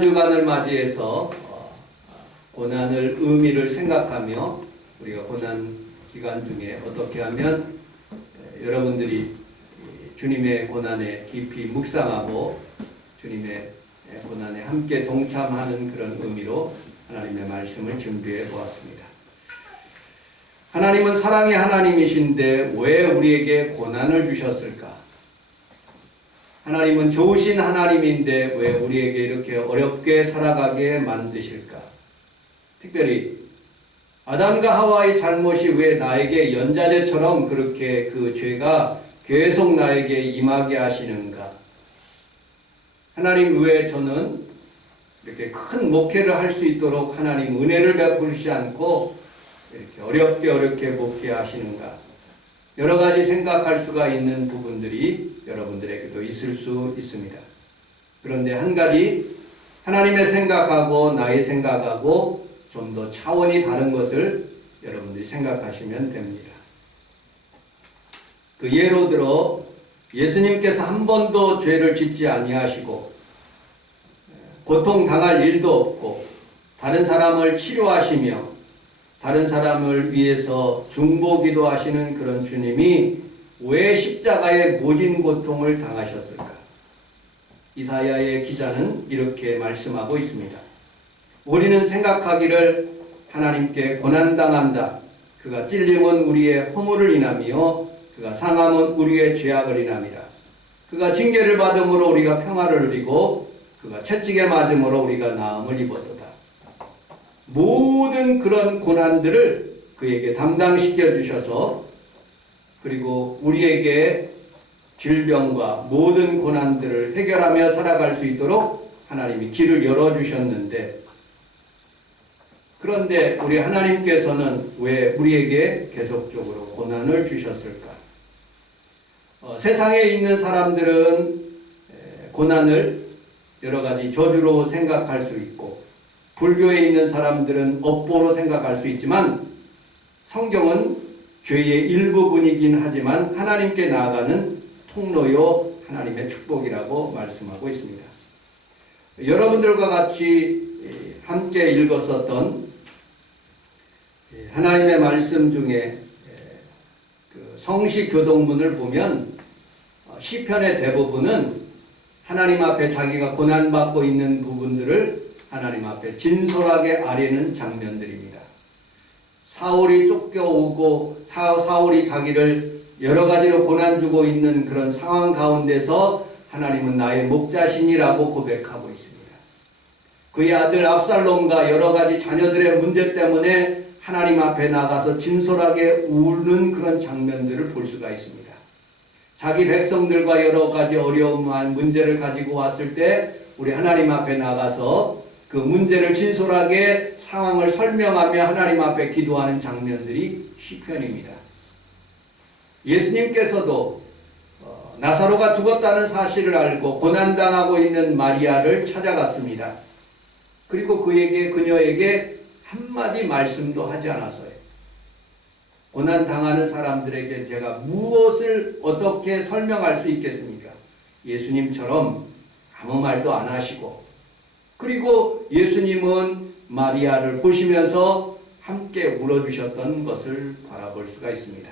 주간을 맞이해서 고난을 의미를 생각하며 우리가 고난 기간 중에 어떻게 하면 여러분들이 주님의 고난에 깊이 묵상하고 주님의 고난에 함께 동참하는 그런 의미로 하나님의 말씀을 준비해 보았습니다. 하나님은 사랑의 하나님이신데 왜 우리에게 고난을 주셨을까? 하나님은 좋으신 하나님인데 왜 우리에게 이렇게 어렵게 살아가게 만드실까? 특별히 아담과 하와의 잘못이 왜 나에게 연자제처럼 그렇게 그 죄가 계속 나에게 임하게 하시는가? 하나님 왜 저는 이렇게 큰 목회를 할 수 있도록 하나님 은혜를 베푸시지 않고 이렇게 어렵게 목회하시는가? 여러 가지 생각할 수가 있는 부분들이 여러분들에게도 있을 수 있습니다. 그런데 한 가지 하나님의 생각하고 나의 생각하고 좀 더 차원이 다른 것을 여러분들이 생각하시면 됩니다. 그 예로 들어 예수님께서 한 번도 죄를 짓지 아니하시고 고통당할 일도 없고 다른 사람을 치료하시며 다른 사람을 위해서 중보기도 하시는 그런 주님이 왜 십자가의 모진 고통을 당하셨을까? 이사야의 기자는 이렇게 말씀하고 있습니다. 우리는 생각하기를 하나님께 고난당한다. 그가 찔림은 우리의 허물을 인하며 그가 상함은 우리의 죄악을 인함이라. 그가 징계를 받음으로 우리가 평화를 누리고 그가 채찍에 맞음으로 우리가 나음을 입었도다. 모든 그런 고난들을 그에게 담당시켜 주셔서 그리고 우리에게 질병과 모든 고난들을 해결하며 살아갈 수 있도록 하나님이 길을 열어주셨는데, 그런데 우리 하나님께서는 왜 우리에게 계속적으로 고난을 주셨을까? 세상에 있는 사람들은 고난을 여러 가지 저주로 생각할 수 있고 불교에 있는 사람들은 업보로 생각할 수 있지만 성경은 죄의 일부분이긴 하지만 하나님께 나아가는 통로요 하나님의 축복이라고 말씀하고 있습니다. 여러분들과 같이 함께 읽었었던 하나님의 말씀 중에 그 성시교동문을 보면 시편의 대부분은 하나님 앞에 자기가 고난받고 있는 부분들을 하나님 앞에 진솔하게 아뢰는 장면들입니다. 사울이 쫓겨오고 사울이 자기를 여러 가지로 고난 주고 있는 그런 상황 가운데서 하나님은 나의 목자신이라고 고백하고 있습니다. 그의 아들 압살롬과 여러 가지 자녀들의 문제 때문에 하나님 앞에 나가서 진솔하게 우는 그런 장면들을 볼 수가 있습니다. 자기 백성들과 여러 가지 어려움한 문제를 가지고 왔을 때 우리 하나님 앞에 나가서 그 문제를 진솔하게 상황을 설명하며 하나님 앞에 기도하는 장면들이 시편입니다. 예수님께서도 나사로가 죽었다는 사실을 알고 고난당하고 있는 마리아를 찾아갔습니다. 그리고 그녀에게 한마디 말씀도 하지 않았어요. 고난당하는 사람들에게 제가 무엇을 어떻게 설명할 수 있겠습니까? 예수님처럼 아무 말도 안 하시고, 그리고 예수님은 마리아를 보시면서 함께 울어주셨던 것을 바라볼 수가 있습니다.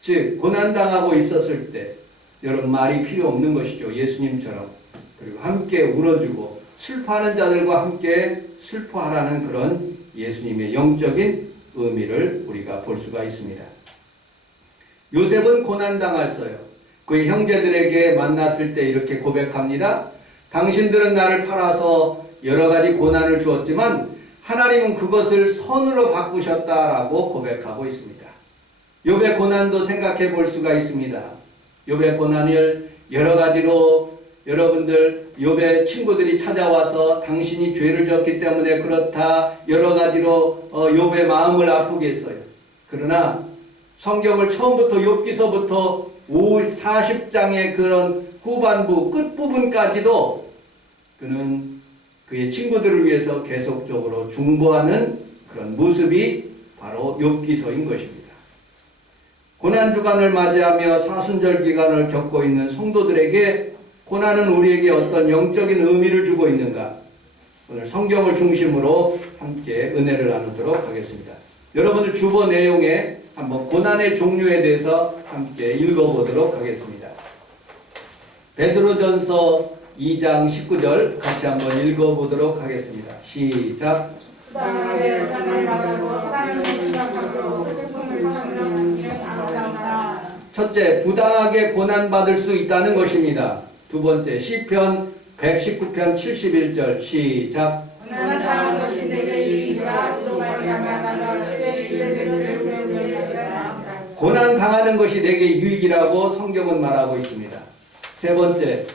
즉 고난당하고 있었을 때 여러분 말이 필요 없는 것이죠. 예수님처럼. 그리고 함께 울어주고 슬퍼하는 자들과 함께 슬퍼하라는 그런 예수님의 영적인 의미를 우리가 볼 수가 있습니다. 요셉은 고난당했어요. 그의 형제들에게 만났을 때 이렇게 고백합니다. 당신들은 나를 팔아서 여러 가지 고난을 주었지만 하나님은 그것을 선으로 바꾸셨다라고 고백하고 있습니다. 욥의 고난도 생각해 볼 수가 있습니다. 욥의 고난을 여러 가지로 여러분들 욥의 친구들이 찾아와서 당신이 죄를 졌기 때문에 그렇다 여러 가지로 욥의 마음을 아프게 했어요. 그러나 성경을 처음부터 욥기서부터 40장의 그런 후반부 끝부분까지도 그는 그의 친구들을 위해서 계속적으로 중보하는 그런 모습이 바로 욥기서인 것입니다. 고난주간을 맞이하며 사순절 기간을 겪고 있는 성도들에게 고난은 우리에게 어떤 영적인 의미를 주고 있는가? 오늘 성경을 중심으로 함께 은혜를 나누도록 하겠습니다. 여러분들 주보 내용에 한번 고난의 종류에 대해서 함께 읽어보도록 하겠습니다. 베드로전서 2장 19절 같이 한번 읽어보도록 하겠습니다. 시작. 첫째, 부당하게 고난받을 수 있다는 것입니다. 두 번째, 시편 119편 71절 시작. 고난 당하는 것이 내게 유익이라고 성경은 말하고 있습니다. 세 번째,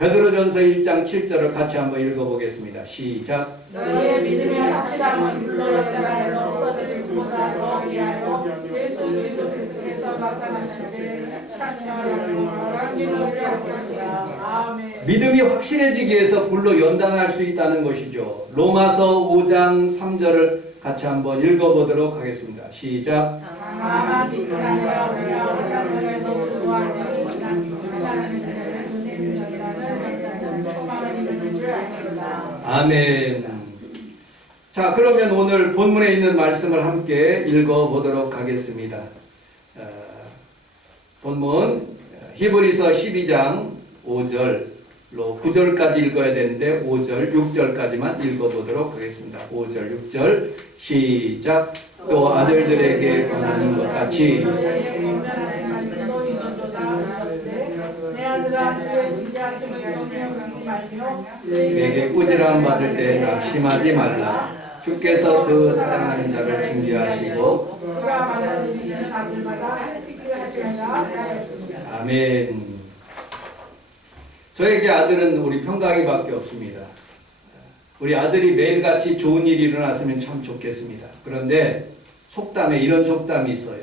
베드로전서 1장 7절을 같이 한번 읽어보겠습니다. 시작. 너희의 믿음의 확실함은 물러갔다가 해도 없어질 것보다 더 위하여 예수 그리스도께서 나타나실 때 믿음이 확실해지기 위해서 불로 연단할 수 있다는 것이죠. 로마서 5장 3절을 같이 한번 읽어보도록 하겠습니다. 시작. 아멘. 자, 그러면 오늘 본문에 있는 말씀을 함께 읽어보도록 하겠습니다. 본문 히브리서 12장 5절로 9절까지 읽어야 되는데 5절, 6절까지만 읽어보도록 하겠습니다. 5절, 6절 시작. 또 아들들에게 권하는 것 같이 내게 꾸지람 받을 때 낙심하지 말라. 주께서 그 사랑하는 자를 징계하시고 아멘. 저에게 아들은 우리 평강이밖에 없습니다. 우리 아들이 매일같이 좋은 일이 일어났으면 참 좋겠습니다. 그런데 속담에 이런 속담이 있어요.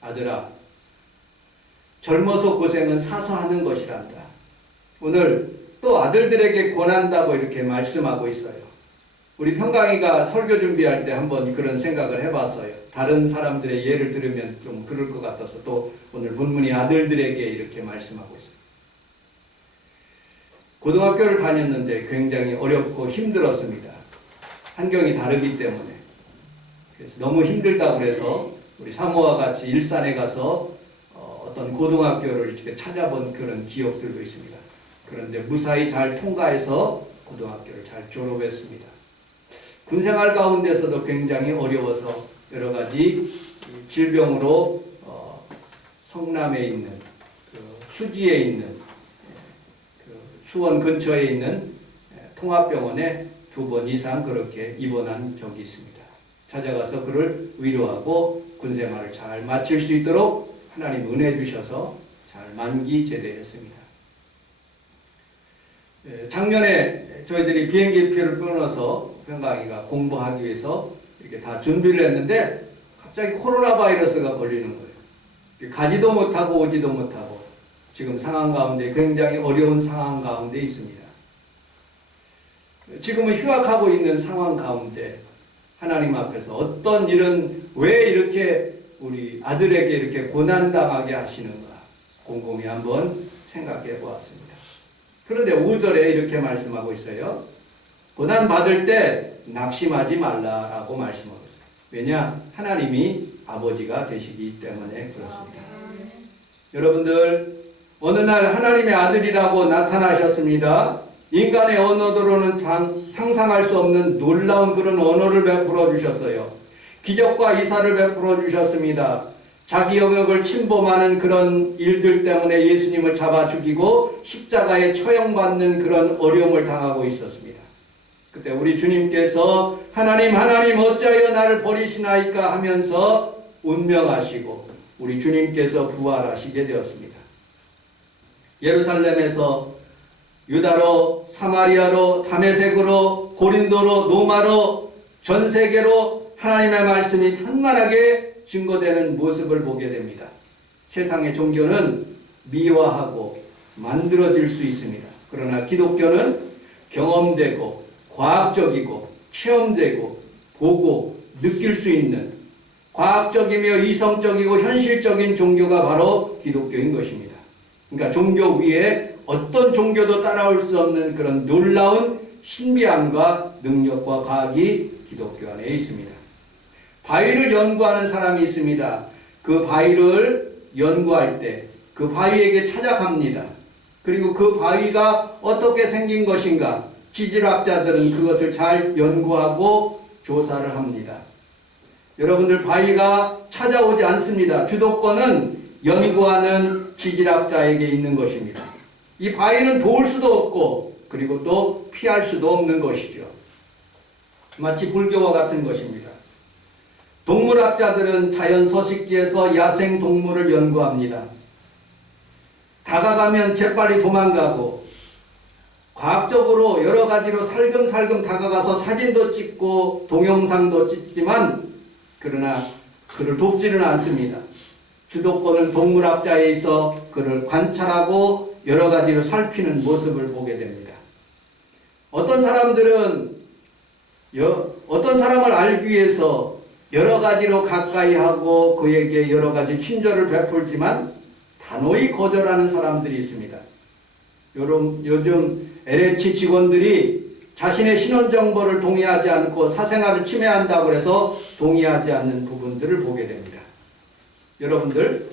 아들아, 젊어서 고생은 사서 하는 것이란다. 오늘 또 아들들에게 권한다고 이렇게 말씀하고 있어요. 우리 평강이가 설교 준비할 때 한번 그런 생각을 해봤어요. 다른 사람들의 예를 들으면 좀 그럴 것 같아서 또 오늘 본문이 아들들에게 이렇게 말씀하고 있어요. 고등학교를 다녔는데 굉장히 어렵고 힘들었습니다. 환경이 다르기 때문에. 그래서 너무 힘들다고 해서 우리 사모와 같이 일산에 가서 어떤 고등학교를 이렇게 찾아본 그런 기억들도 있습니다. 그런데 무사히 잘 통과해서 고등학교를 잘 졸업했습니다. 군생활 가운데서도 굉장히 어려워서 여러 가지 질병으로 성남에 있는 수지에 있는 수원 근처에 있는 통합병원에 2번 이상 그렇게 입원한 적이 있습니다. 찾아가서 그를 위로하고 군생활을 잘 마칠 수 있도록 하나님 은혜 주셔서 잘 만기 제대했습니다. 작년에 저희들이 비행기표를 끊어서 평강이가 공부하기 위해서 이렇게 다 준비를 했는데 갑자기 코로나 바이러스가 걸리는 거예요. 가지도 못하고 오지도 못하고 지금 상황 가운데 굉장히 어려운 상황 가운데 있습니다. 지금은 휴학하고 있는 상황 가운데 하나님 앞에서 어떤 일은 왜 이렇게 우리 아들에게 이렇게 고난당하게 하시는가 곰곰이 한번 생각해 보았습니다. 그런데 5절에 이렇게 말씀하고 있어요. 고난 받을 때 낙심하지 말라라고 말씀하고 있어요. 왜냐? 하나님이 아버지가 되시기 때문에 그렇습니다. 여러분들 어느 날 하나님의 아들이라고 나타나셨습니다. 인간의 언어로는 상상할 수 없는 놀라운 그런 언어를 베풀어 주셨어요. 기적과 이사를 베풀어 주셨습니다. 자기 영역을 침범하는 그런 일들 때문에 예수님을 잡아 죽이고 십자가에 처형받는 그런 어려움을 당하고 있었습니다. 그때 우리 주님께서 하나님 어찌하여 나를 버리시나이까 하면서 운명하시고 우리 주님께서 부활하시게 되었습니다. 예루살렘에서 유다로 사마리아로 다메섹으로 고린도로 로마로 전 세계로 하나님의 말씀이 편만하게 증거되는 모습을 보게 됩니다. 세상의 종교는 미화하고 만들어질 수 있습니다. 그러나 기독교는 경험되고 과학적이고 체험되고 보고 느낄 수 있는 과학적이며 이성적이고 현실적인 종교가 바로 기독교인 것입니다. 그러니까 종교 위에 어떤 종교도 따라올 수 없는 그런 놀라운 신비함과 능력과 과학이 기독교 안에 있습니다. 바위를 연구하는 사람이 있습니다. 그 바위를 연구할 때 그 바위에게 찾아갑니다. 그리고 그 바위가 어떻게 생긴 것인가 지질학자들은 그것을 잘 연구하고 조사를 합니다. 여러분들 바위가 찾아오지 않습니다. 주도권은 연구하는 지질학자에게 있는 것입니다. 이 바위는 도울 수도 없고 그리고 또 피할 수도 없는 것이죠. 마치 불교와 같은 것입니다. 동물학자들은 자연 서식지에서 야생 동물을 연구합니다. 다가가면 재빨리 도망가고 과학적으로 여러 가지로 살금살금 다가가서 사진도 찍고 동영상도 찍지만 그러나 그를 돕지는 않습니다. 주도권은 동물학자에 있어 그를 관찰하고 여러 가지로 살피는 모습을 보게 됩니다. 어떤 사람들은 어떤 사람을 알기 위해서 여러 가지로 가까이 하고 그에게 여러 가지 친절을 베풀지만 단호히 거절하는 사람들이 있습니다. 요즘 LH 직원들이 자신의 신원 정보를 동의하지 않고 사생활을 침해한다고 해서 동의하지 않는 부분들을 보게 됩니다. 여러분들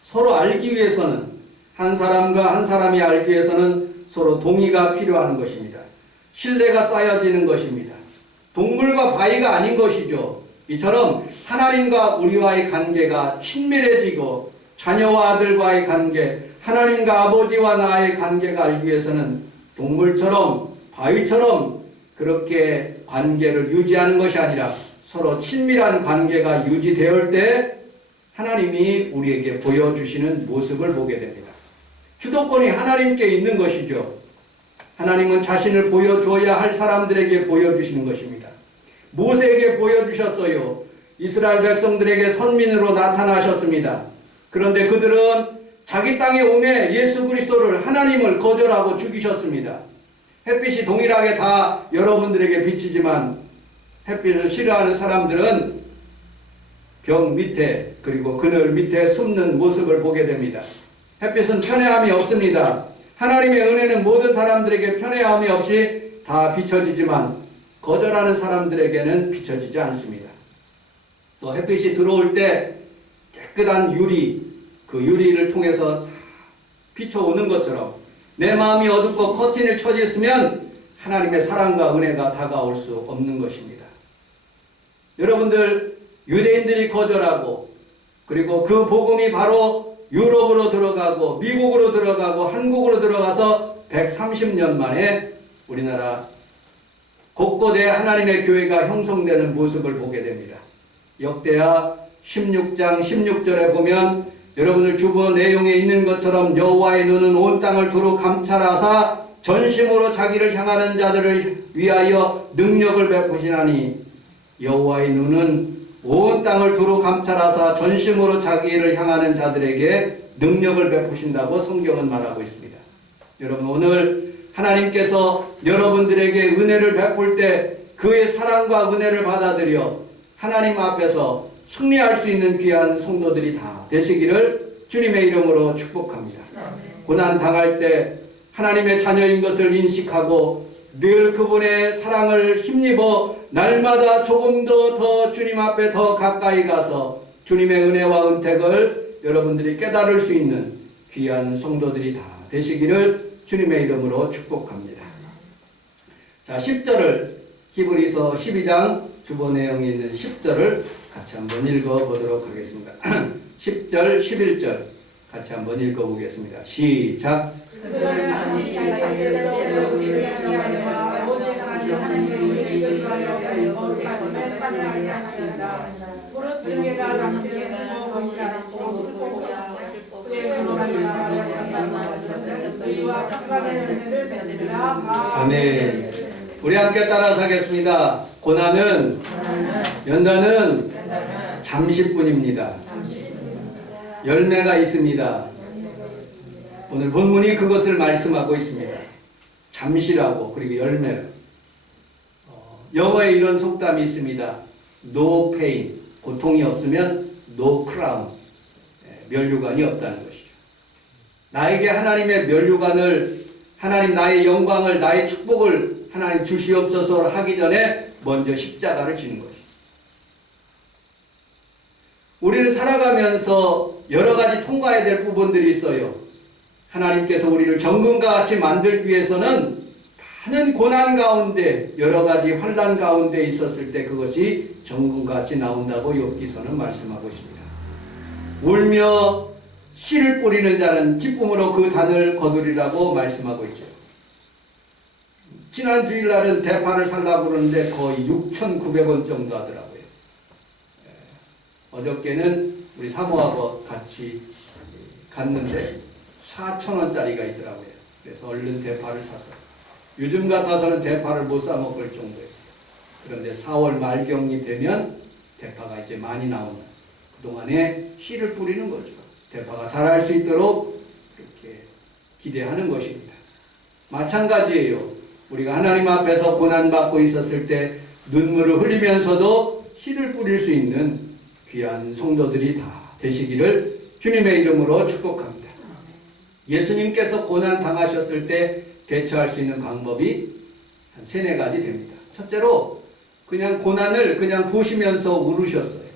서로 알기 위해서는 한 사람과 한 사람이 알기 위해서는 서로 동의가 필요한 것입니다. 신뢰가 쌓여지는 것입니다. 동물과 바위가 아닌 것이죠. 이처럼 하나님과 우리와의 관계가 친밀해지고 자녀와 아들과의 관계, 하나님과 아버지와 나의 관계가 알기 위해서는 동물처럼 바위처럼 그렇게 관계를 유지하는 것이 아니라 서로 친밀한 관계가 유지되을 때 하나님이 우리에게 보여주시는 모습을 보게 됩니다. 주도권이 하나님께 있는 것이죠. 하나님은 자신을 보여줘야 할 사람들에게 보여주시는 것입니다. 모세에게 보여주셨어요. 이스라엘 백성들에게 선민으로 나타나셨습니다. 그런데 그들은 자기 땅에 오매 예수 그리스도를 하나님을 거절하고 죽이셨습니다. 햇빛이 동일하게 다 여러분들에게 비치지만 햇빛을 싫어하는 사람들은 벽 밑에 그리고 그늘 밑에 숨는 모습을 보게 됩니다. 햇빛은 편애함이 없습니다. 하나님의 은혜는 모든 사람들에게 편애함이 없이 다 비춰지지만 거절하는 사람들에게는 비춰지지 않습니다. 또 햇빛이 들어올 때 깨끗한 유리, 그 유리를 통해서 비춰오는 것처럼 내 마음이 어둡고 커튼을 쳐졌으면 하나님의 사랑과 은혜가 다가올 수 없는 것입니다. 여러분들 유대인들이 거절하고 그리고 그 복음이 바로 유럽으로 들어가고 미국으로 들어가고 한국으로 들어가서 130년 만에 우리나라 곳곳에 하나님의 교회가 형성되는 모습을 보게 됩니다. 역대하 16장 16절에 보면 여러분들 주보 내용에 있는 것처럼 여호와의 눈은 온 땅을 두루 감찰하사 전심으로 자기를 향하는 자들을 위하여 능력을 베푸시나니 여호와의 눈은 온 땅을 두루 감찰하사 전심으로 자기를 향하는 자들에게 능력을 베푸신다고 성경은 말하고 있습니다. 여러분 오늘 하나님께서 여러분들에게 은혜를 베풀 때 그의 사랑과 은혜를 받아들여 하나님 앞에서 승리할 수 있는 귀한 성도들이 다 되시기를 주님의 이름으로 축복합니다. 고난 당할 때 하나님의 자녀인 것을 인식하고 늘 그분의 사랑을 힘입어 날마다 조금 더 주님 앞에 더 가까이 가서 주님의 은혜와 은택을 여러분들이 깨달을 수 있는 귀한 성도들이 다 되시기를 주님의 이름으로 축복합니다. 자, 10절을 히브리서 12장 주보 내용에 있는 10절을 같이 한번 읽어보도록 하겠습니다. 10절, 11절 같이 한번 읽어보겠습니다. 시작. 그들은 자신이 자기를 배우지 아니하여 오직 하나님의 우리를 위하여 거룩하심을 찬양하지 않는다. 무릇 징계가 남에게 두고 않고 슬프고 그의 그노라는 의와 평강의 열매를 맺으리라. 아멘. 우리 함께 따라서 하겠습니다. 고난은 연단은 잠시뿐입니다. 열매가 있습니다. 오늘 본문이 그것을 말씀하고 있습니다. 잠시라고 그리고 열매를. 영어에 이런 속담이 있습니다. No pain, 고통이 없으면 no crown, 면류관이 없다는 것이죠. 나에게 하나님의 면류관을, 하나님 나의 영광을, 나의 축복을 하나님 주시옵소서 하기 전에 먼저 십자가를 지는 것이죠. 우리는 살아가면서 여러 가지 통과해야 될 부분들이 있어요. 하나님께서 우리를 정금과 같이 만들기 위해서는 많은 고난 가운데 여러 가지 환난 가운데 있었을 때 그것이 정금과 같이 나온다고 욥기서는 말씀하고 있습니다. 울며 씨를 뿌리는 자는 기쁨으로 그 단을 거두리라고 말씀하고 있죠. 지난 주일날은 대파를 살라고 그러는데 거의 6,900원 정도 하더라고요. 어저께는 우리 사모하고 같이 갔는데 4,000원짜리가 있더라고요. 그래서 얼른 대파를 사서 요즘 같아서는 대파를 못 사 먹을 정도예요. 그런데 4월 말경이 되면 대파가 이제 많이 나오는 그동안에 씨를 뿌리는 거죠. 대파가 자랄 수 있도록 이렇게 기대하는 것입니다. 마찬가지예요. 우리가 하나님 앞에서 고난받고 있었을 때 눈물을 흘리면서도 씨를 뿌릴 수 있는 귀한 성도들이 다 되시기를 주님의 이름으로 축복합니다. 예수님께서 고난 당하셨을 때 대처할 수 있는 방법이 한 3-4가지 됩니다. 첫째로 그냥 고난을 그냥 보시면서 울으셨어요.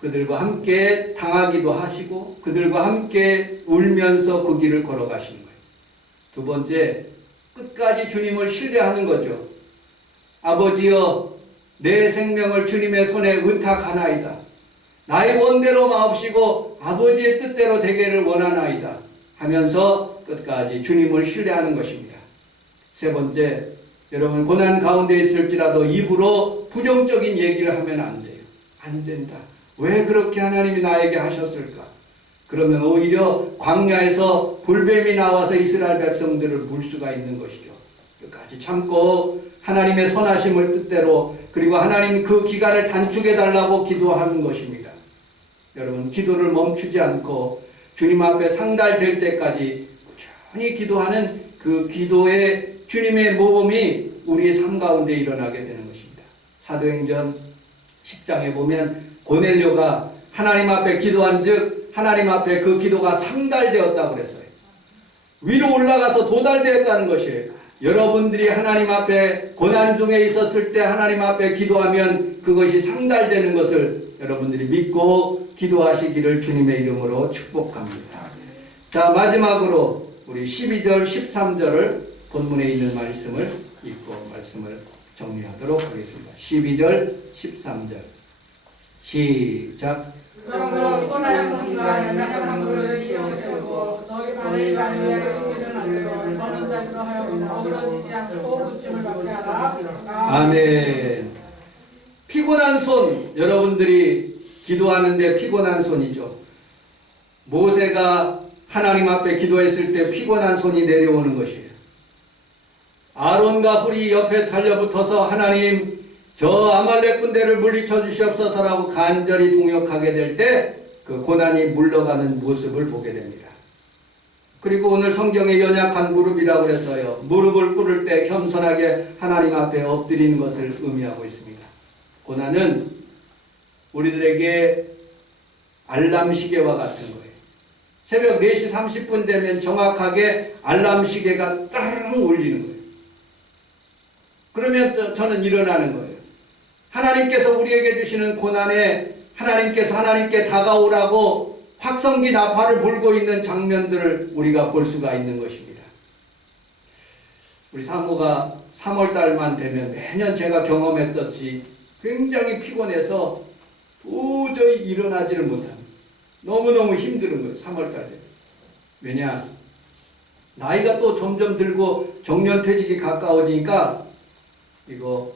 그들과 함께 당하기도 하시고 그들과 함께 울면서 그 길을 걸어가시는 거예요. 두 번째, 끝까지 주님을 신뢰하는 거죠. 아버지여, 내 생명을 주님의 손에 의탁하나이다. 나의 원대로 마옵시고 아버지의 뜻대로 되기를 원하나이다 하면서 끝까지 주님을 신뢰하는 것입니다. 세 번째, 여러분 고난 가운데 있을지라도 입으로 부정적인 얘기를 하면 안 돼요. 안 된다. 왜 그렇게 하나님이 나에게 하셨을까? 그러면 오히려 광야에서 불뱀이 나와서 이스라엘 백성들을 물 수가 있는 것이죠. 끝까지 참고 하나님의 선하심을 뜻대로 그리고 하나님 그 기간을 단축해 달라고 기도하는 것입니다. 여러분 기도를 멈추지 않고 주님 앞에 상달될 때까지 꾸준히 기도하는 그 기도의 주님의 모범이 우리의 삶 가운데 일어나게 되는 것입니다. 사도행전 10장에 보면 고넬료가 하나님 앞에 기도한 즉 하나님 앞에 그 기도가 상달되었다고 그랬어요. 위로 올라가서 도달되었다는 것이에요. 여러분들이 하나님 앞에 고난 중에 있었을 때 하나님 앞에 기도하면 그것이 상달되는 것을 여러분들이 믿고 기도하시기를 주님의 이름으로 축복합니다. 자, 마지막으로 우리 12절 13절을 본문에 있는 말씀을 읽고 말씀을 정리하도록 하겠습니다. 12절 13절 시작. 그러므로 또나의 성과 연약한 항구를 이어세우고 너희 발을 위하여 힘기는 안되고 저는 자기로 하여금 어그러지지 않고 붙임을 받게 하라. 아멘. 피곤한 손, 여러분들이 기도하는데 피곤한 손이죠. 모세가 하나님 앞에 기도했을 때 피곤한 손이 내려오는 것이에요. 아론과 훌이 옆에 달려붙어서 하나님 저 아말렉 군대를 물리쳐 주시옵소서라고 간절히 동역하게 될 때 그 고난이 물러가는 모습을 보게 됩니다. 그리고 오늘 성경에 연약한 무릎이라고 해서요. 무릎을 꿇을 때 겸손하게 하나님 앞에 엎드리는 것을 의미하고 있습니다. 고난은 우리들에게 알람 시계와 같은 거예요. 새벽 4시 30분 되면 정확하게 알람 시계가 따르릉 울리는 거예요. 그러면 저는 일어나는 거예요. 하나님께서 우리에게 주시는 고난에 하나님께 다가오라고 확성기 나팔을 불고 있는 장면들을 우리가 볼 수가 있는 것입니다. 우리 사모가 3월달만 되면 매년 제가 경험했듯이 굉장히 피곤해서 도저히 일어나지를 못합니다. 너무너무 힘든 거예요. 3월달 되면. 왜냐? 나이가 또 점점 들고 정년퇴직이 가까워지니까 이거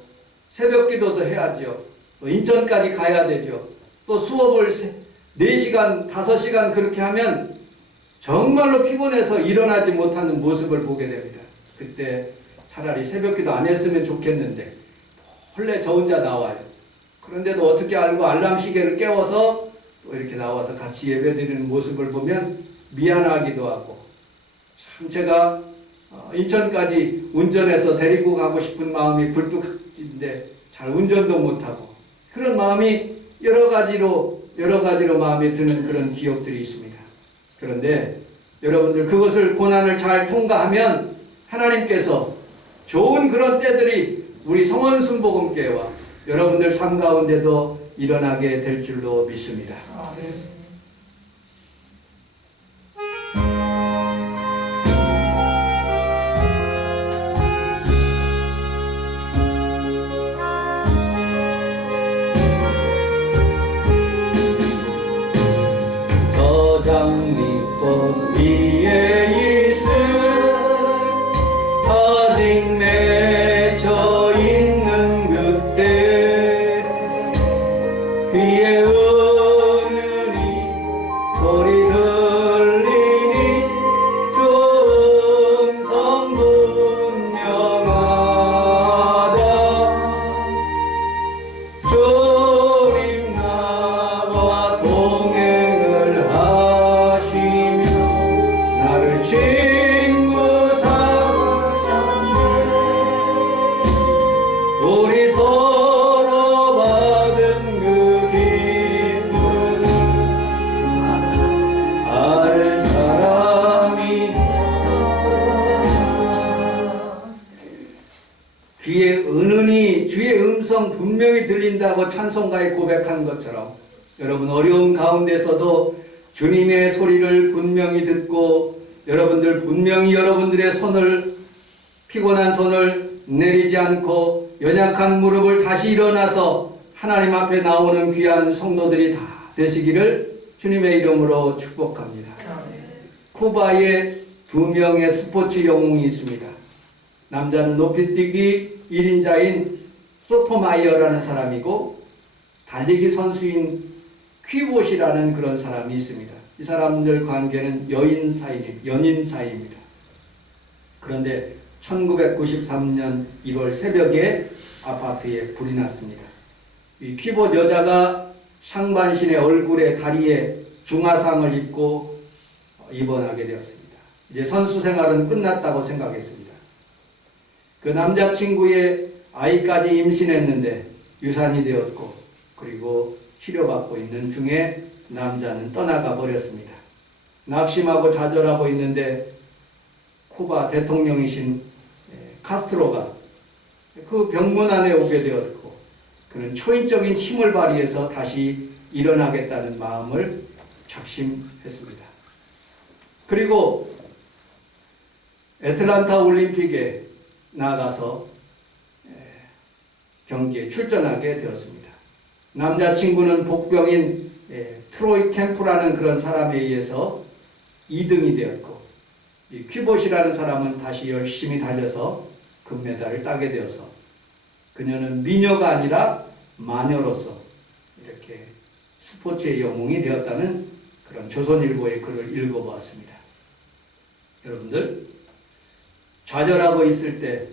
새벽 기도도 해야죠. 또 인천까지 가야 되죠. 또 수업을 4시간, 5시간 그렇게 하면 정말로 피곤해서 일어나지 못하는 모습을 보게 됩니다. 그때 차라리 새벽 기도 안 했으면 좋겠는데 원래 저 혼자 나와요. 그런데도 어떻게 알고 알람 시계를 깨워서 또 이렇게 나와서 같이 예배드리는 모습을 보면 미안하기도 하고 참 제가 인천까지 운전해서 데리고 가고 싶은 마음이 굴뚝인데 잘 운전도 못하고 그런 마음이 여러 가지로 마음에 드는 그런 기억들이 있습니다. 그런데 여러분들 그것을 고난을 잘 통과하면 하나님께서 좋은 그런 때들이 우리 성원순복음교회와 여러분들 삶 가운데도 일어나게 될 줄로 믿습니다. 장미꽃 위에 있을 아직 맺혀 있는 그때 귀에 은은히 소리 들리니 좋은 성 분명하다 주님 나와 동행을 나를 친구 삼으셨네. 우리 서로 받은 그 기쁨 아는 사람이 귀에 은은히 주의 음성 분명히 들린다고 찬송가에 고백한 것처럼 여러분 어려움 가운데서도 주님의 소리를 분명히 듣고 여러분들 분명히 여러분들의 손을 피곤한 손을 내리지 않고 연약한 무릎을 다시 일어나서 하나님 앞에 나오는 귀한 성도들이 다 되시기를 주님의 이름으로 축복합니다. 쿠바에 2명의 스포츠 영웅이 있습니다. 남자는 높이뛰기 1인자인 소토마이어라는 사람이고 달리기 선수인 퀴봇이라는 그런 사람이 있습니다. 이 사람들 관계는 연인 사이입니다. 그런데 1993년 1월 새벽에 아파트에 불이 났습니다. 이 퀴봇 여자가 상반신의 얼굴에 다리에 중화상을 입고 입원하게 되었습니다. 이제 선수 생활은 끝났다고 생각했습니다. 그 남자친구의 아이까지 임신했는데 유산이 되었고 그리고 치료받고 있는 중에 남자는 떠나가 버렸습니다. 낙심하고 좌절하고 있는데 쿠바 대통령이신 카스트로가 그 병문 안에 오게 되었고 그는 초인적인 힘을 발휘해서 다시 일어나겠다는 마음을 작심했습니다. 그리고 애틀란타 올림픽에 나가서 경기에 출전하게 되었습니다. 남자친구는 복병인 트로이 캠프라는 그런 사람에 의해서 2등이 되었고 이 퀴봇이라는 사람은 다시 열심히 달려서 금메달을 따게 되어서 그녀는 미녀가 아니라 마녀로서 이렇게 스포츠의 영웅이 되었다는 그런 조선일보의 글을 읽어보았습니다. 여러분들 좌절하고 있을 때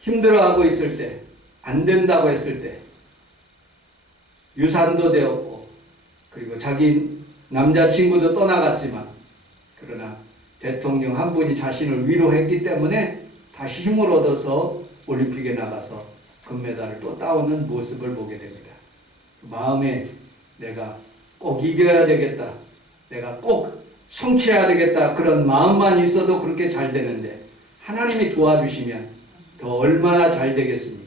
힘들어하고 있을 때 안 된다고 했을 때 유산도 되었고 그리고 자기 남자친구도 떠나갔지만 그러나 대통령 한 분이 자신을 위로했기 때문에 다시 힘을 얻어서 올림픽에 나가서 금메달을 또 따오는 모습을 보게 됩니다. 마음에 내가 꼭 이겨야 되겠다, 내가 꼭 성취해야 되겠다 그런 마음만 있어도 그렇게 잘 되는데 하나님이 도와주시면 더 얼마나 잘 되겠습니까?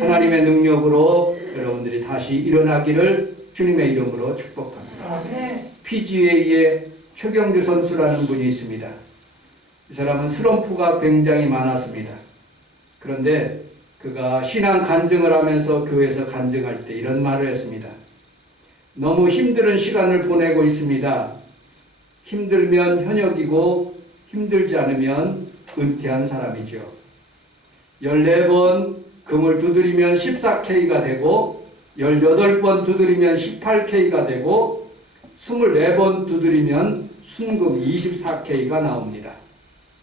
하나님의 능력으로 여러분들이 다시 일어나기를 주님의 이름으로 축복합니다. PGA의 최경주 선수라는 분이 있습니다. 이 사람은 슬럼프가 굉장히 많았습니다. 그런데 그가 신앙 간증을 하면서 교회에서 간증할 때 이런 말을 했습니다. 너무 힘든 시간을 보내고 있습니다. 힘들면 현역이고 힘들지 않으면 은퇴한 사람이죠. 14번 금을 두드리면 14K가 되고 18번 두드리면 18K가 되고 24번 두드리면 순금 24K가 나옵니다.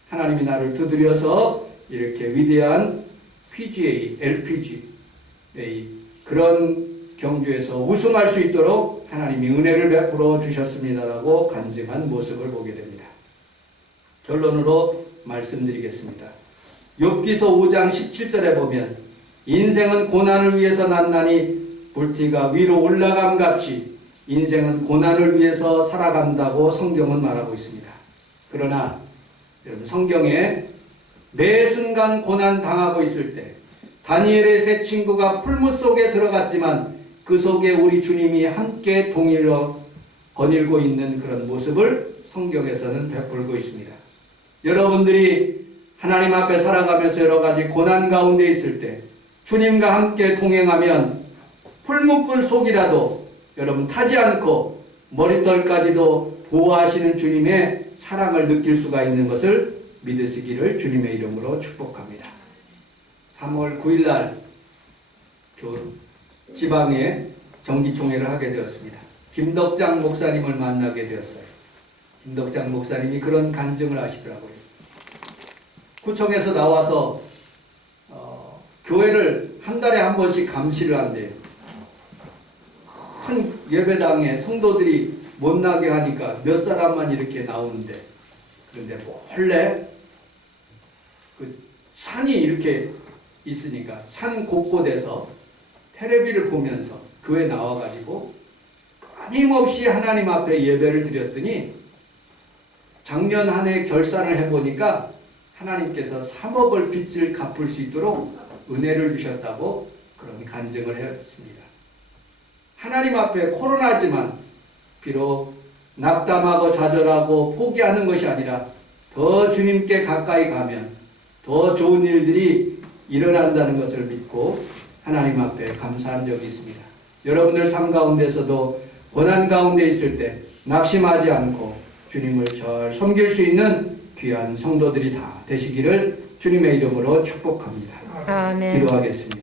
하나님이 나를 두드려서 이렇게 위대한 PGA, LPGA 그런 경주에서 우승할 수 있도록 하나님이 은혜를 베풀어 주셨습니다라고 간증한 모습을 보게 됩니다. 결론으로 말씀드리겠습니다. 욥기서 5장 17절에 보면 인생은 고난을 위해서 났나니 불티가 위로 올라감 같이 인생은 고난을 위해서 살아간다고 성경은 말하고 있습니다. 그러나 여러분 성경에 매 순간 고난 당하고 있을 때 다니엘의 세 친구가 풀무 속에 들어갔지만 그 속에 우리 주님이 함께 동일로 거닐고 있는 그런 모습을 성경에서는 베풀고 있습니다. 여러분들이 하나님 앞에 살아가면서 여러 가지 고난 가운데 있을 때 주님과 함께 동행하면 풀무불 속이라도 여러분 타지 않고 머리털까지도 보호하시는 주님의 사랑을 느낄 수가 있는 것을 믿으시기를 주님의 이름으로 축복합니다. 3월 9일 날 지방에 정기총회를 하게 되었습니다. 김덕장 목사님을 만나게 되었어요. 김덕장 목사님이 그런 간증을 하시더라고요. 구청에서 나와서 교회를 한 달에 한 번씩 감시를 한대요. 큰 예배당에 성도들이 못 나게 하니까 몇 사람만 이렇게 나오는데, 그런데 몰래 그 산이 이렇게 있으니까 산 곳곳에서 텔레비를 보면서 교회 나와가지고 끊임없이 하나님 앞에 예배를 드렸더니 작년 한 해 결산을 해보니까 하나님께서 3억을 빚을 갚을 수 있도록 은혜를 주셨다고 그런 간증을 했습니다. 하나님 앞에 코로나지만 비록 낙담하고 좌절하고 포기하는 것이 아니라 더 주님께 가까이 가면 더 좋은 일들이 일어난다는 것을 믿고 하나님 앞에 감사한 적이 있습니다. 여러분들 삶 가운데서도 고난 가운데 있을 때 낙심하지 않고 주님을 잘 섬길 수 있는 귀한 성도들이 다 되시기를 주님의 이름으로 축복합니다. 아멘. 기도하겠습니다.